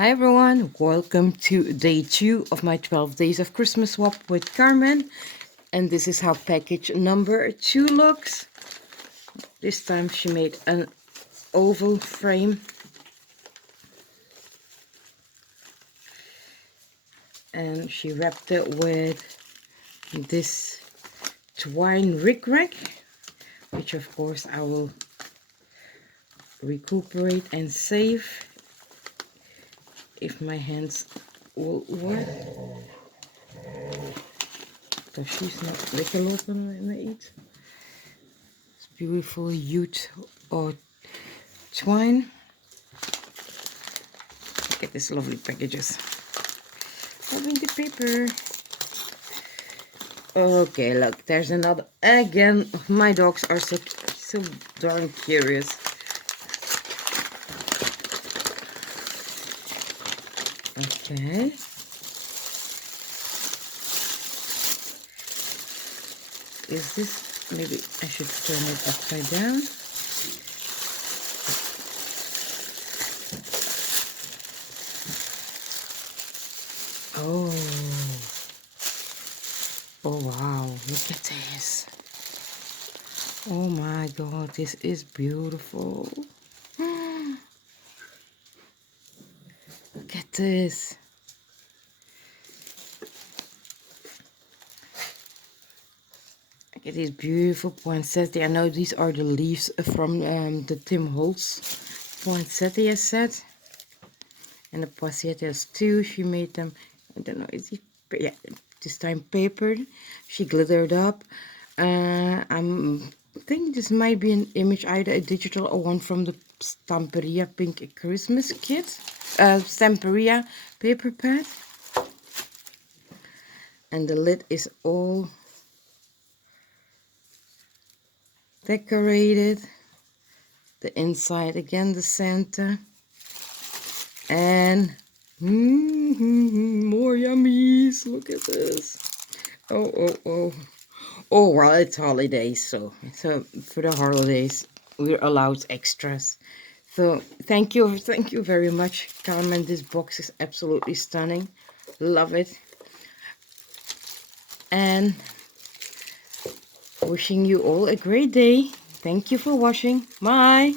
Hi everyone, welcome to day 2 of my 12 days of Christmas swap with Carmen. And this is how package number 2 looks. This time she made an oval frame. And she wrapped it with this twine rickrack, which of course I will recuperate and save if my hands will work. So she's not lekker lopen met iets. It's beautiful jute or twine. Look at these lovely packages. Open the paper. Okay, look, there's another. Again, my dogs are so darn curious. Okay. Is this, maybe I should turn it upside down. Oh. Oh wow, look at this. Oh my god, this is beautiful. Look at this. Look at these beautiful poinsettia. I know these are the leaves from the Tim Holtz poinsettia set. And the poinsettias too, she made them, I don't know, is it, yeah, this time papered. She glittered up. I think this might be an image, either a digital or one from the Stamperia Pink Christmas kit. Stamperia paper pad. And the lid is all decorated. The inside again, the Santa. And more yummies. Look at this. Oh. Oh, well, it's holidays, so for the holidays we're allowed extras. So thank you very much, Carmen. This box is absolutely stunning. Love it. And wishing you all a great day. Thank you for watching. Bye.